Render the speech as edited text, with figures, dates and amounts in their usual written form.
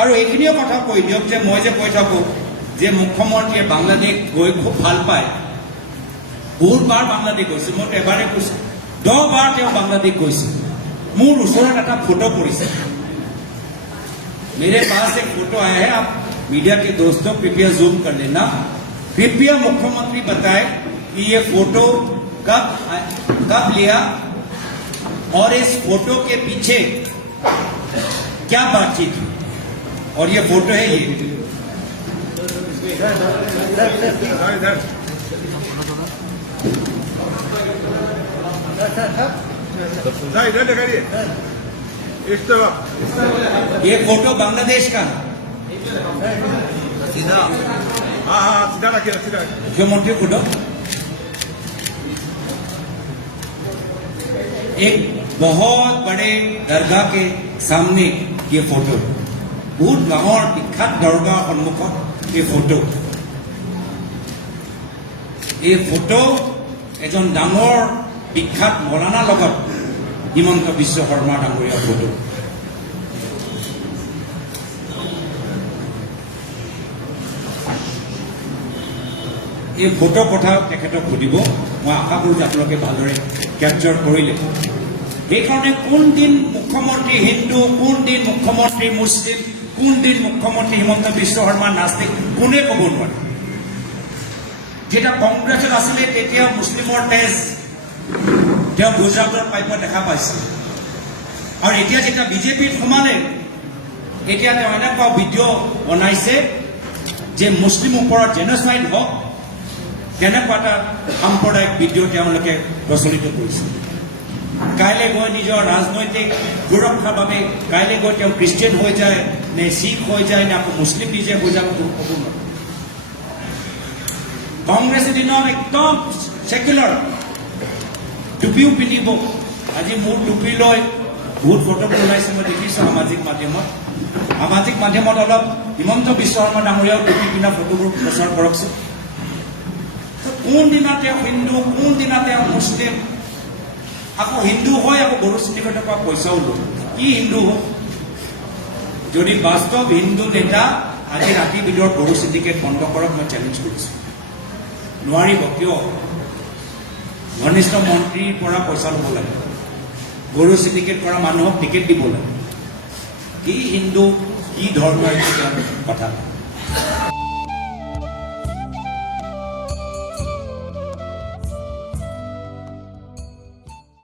আৰু এইখিনিও কথা কৈ দিয়ক যে মই যে কৈ থাকোঁ যে মুখ্যমন্ত্ৰীয়ে বাংলাদেশ গৈ খুব ভাল পায়, বহুতবাৰ বাংলাদেশ গৈছে, মইতো এবাৰে কৈছোঁ, 10 বাৰ তেওঁ বাংলাদেশ গৈছে। মোৰ ওচৰত এটা ফটো পৰিছে, मेरे पास एक फोटो आया है, आप मीडिया के दोस्तों कृपया जूम कर लेना। कृपया मुख्यमंत्री बताए कि ये फोटो कब लिया और इस फोटो के पीछे क्या बातचीत हुई। और ये फोटो है ये ये फोटो बांग्लादेश का सीधा, हाँ सीधा रखिए, सीधा मुख्यमंत्री फोटो। एक बहुत बड़े दरगाह के सामने ये फोटो, बहुत डाঙৰ বিখ্যাত দৰগাহ সন্মুখত এই ফটো। এই ফটো এজন ডাঙৰ বিখ্যাত মৌলানা লগত হিমন্ত বিশ্ব শৰ্মা ডাঙৰীয়া ফটো। এই ফটো কথা তেখেতক সুধিব, মই আশা কৰোঁ যে আপোনালোকে ভালদৰে কেপচাৰ কৰিলে। সেইকাৰণে কোনদিন মুখ্যমন্ত্ৰী হিন্দু, কোনদিন মুখ্যমন্ত্ৰী মুছলিম, কোনদিন মুখ্যমন্ত্ৰী হিমন্ত বিশ্ব শৰ্মা নাস্তিক, কোনে ক'ব নোৱাৰে। যেতিয়া কংগ্ৰেছত আছিলে তেতিয়া মুছলিমৰ তেজ তেওঁ গুজৰাটৰ পাইপত দেখা পাইছিল, আৰু এতিয়া যেতিয়া বিজেপিত সোমালে এতিয়া তেওঁ এনেকুৱা ভিডিঅ' বনাইছে যে মুছলিম ওপৰত জেন'চাইড হওক, তেনেকুৱা এটা সাম্প্ৰদায়িক ভিডিঅ' তেওঁলোকে প্ৰচলিত কৰিছে। কাইলৈ গৈ নিজৰ ৰাজনৈতিক সুৰক্ষাৰ বাবে কাইলৈ গৈ তেওঁ খ্ৰীষ্টিয়ান হৈ যায় নে শিখ হৈ যায় নে আকৌ মুছলিম নিজে হৈ যাব ক'ব নোৱাৰে। কংগ্ৰেছে দিনত একদম ছেকুলাৰ টুপিও পিন্ধিব। আজি মোৰ টুপি লৈ বহুত ফটোবোৰ ওলাইছে, মই দেখিছোঁ সামাজিক মাধ্যমত। সামাজিক মাধ্যমত অলপ হিমন্ত বিশ্ব শৰ্মা ডাঙৰীয়াও টুপি পিন্ধা ফটোবোৰ প্ৰচাৰ কৰকচোন। কোনদিনা তেওঁ হিন্দু, কোনদিনা তেওঁ মুছলিম, আকৌ হিন্দু হৈ আকৌ বড়ো চিণ্ডিকেটৰ পৰা পইচাও লয়। কি হিন্দু হ'ল? যদি বাস্তৱ হিন্দু নেতা আজি ৰাতিৰ ভিতৰত বড়ো চিণ্ডিকেট বন্ধ কৰক, মই চেলেঞ্জ কৰিছোঁ। নোৱাৰিব, কিয়? ঘনিষ্ঠ মন্ত্ৰীৰ পৰা পইচা ল'ব লাগে, বড়ো চিণ্ডিকেট কৰা মানুহক টিকেট দিব লাগে। কি হিন্দু, কি ধৰ্ম, কথা